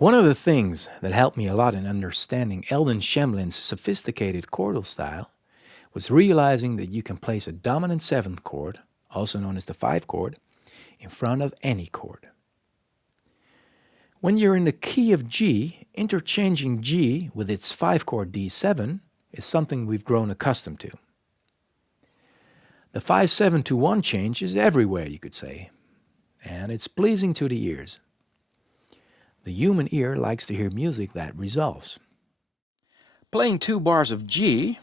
One of the things that helped me a lot in understanding Eldon Shemlin's sophisticated chordal style was realizing that you can place a dominant 7th chord, also known as the 5 chord, in front of any chord. When you're in the key of G, interchanging G with its 5 chord D7 is something we've grown accustomed to. The 5-7 to 1 change is everywhere, you could say, and it's pleasing to the ears. The human ear likes to hear music that resolves. Playing 2 bars of G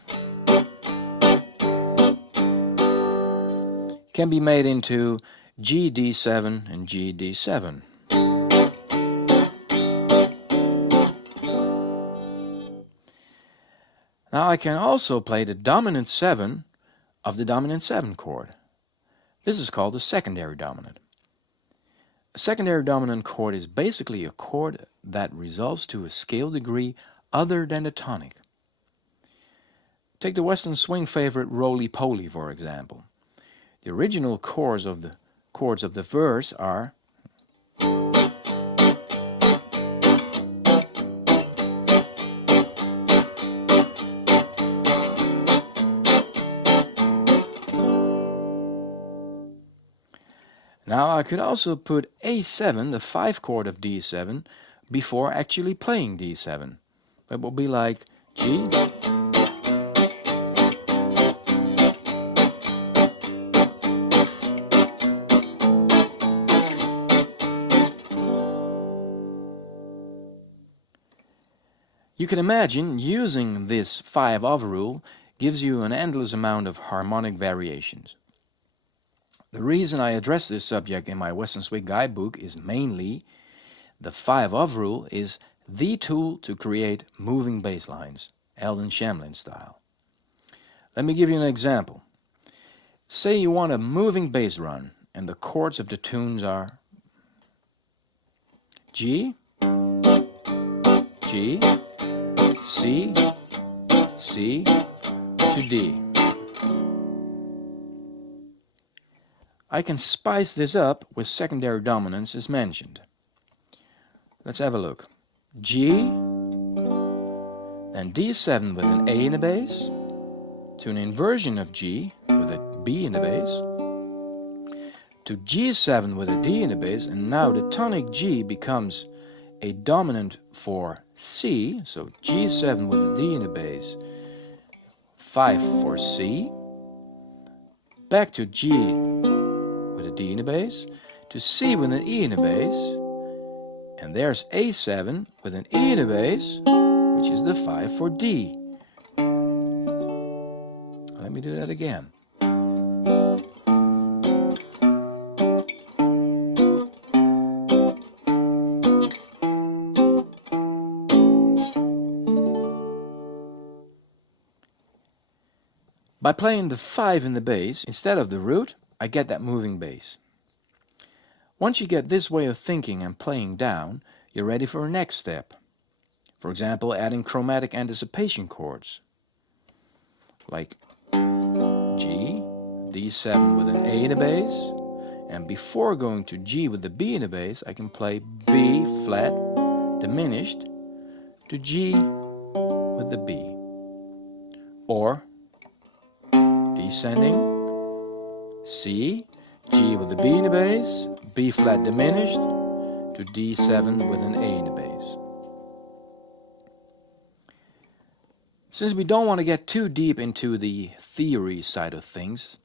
can be made into G D7 and G D7. Now I can also play the dominant 7 of the dominant 7 chord. This is called the secondary dominant. A secondary dominant chord is basically a chord that resolves to a scale degree other than the tonic. Take the Western swing favorite Roly-Poly, for example. The original chords of the verse are Now I could also put A7, the 5 chord of D7, before actually playing D7. That will be like G, You can imagine using this 5-of rule gives you an endless amount of harmonic variations. The reason I address this subject in my Western Swing guidebook is mainly the 5-of rule is the tool to create moving bass lines, Eldon Shemlin style. Let me give you an example. Say you want a moving bass run and the chords of the tunes are G, G, C, C to D. I can spice this up with secondary dominants as mentioned. Let's have a look. G, then D7 with an A in the bass, to an inversion of G with a B in the bass, to G7 with a D in the bass, and now the tonic G becomes a dominant for C, so G7 with a D in the bass, 5 for C, back to G with a D in the bass, to C with an E in the bass, and there's A7 with an E in the bass, which is the 5 for D. Let me do that again. By playing the 5 in the bass instead of the root, I get that moving bass. Once you get this way of thinking and playing down, you're ready for a next step. For example, adding chromatic anticipation chords, like G, D7 with an A in the bass, and before going to G with the B in the bass, I can play B flat diminished to G with the B, or descending C, G with the B in the bass, B flat diminished to D7 with an A in the bass. Since we don't want to get too deep into the theory side of things,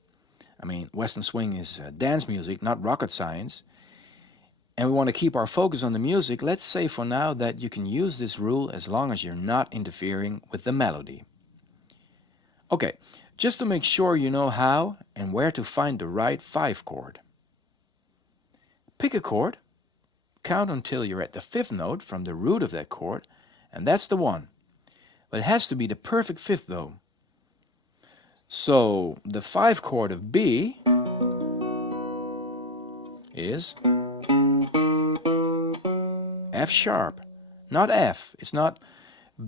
I mean, Western swing is dance music, not rocket science, and we want to keep our focus on the music, let's say for now that you can use this rule as long as you're not interfering with the melody. Okay, just to make sure you know how and where to find the right 5 chord. Pick a chord, count until you're at the 5th note from the root of that chord, and that's the one. But it has to be the perfect 5th though. So the 5 chord of B is F sharp, not F. It's not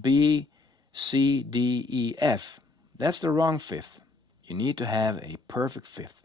B, C, D, E, F. That's the wrong 5th. You need to have a perfect 5th.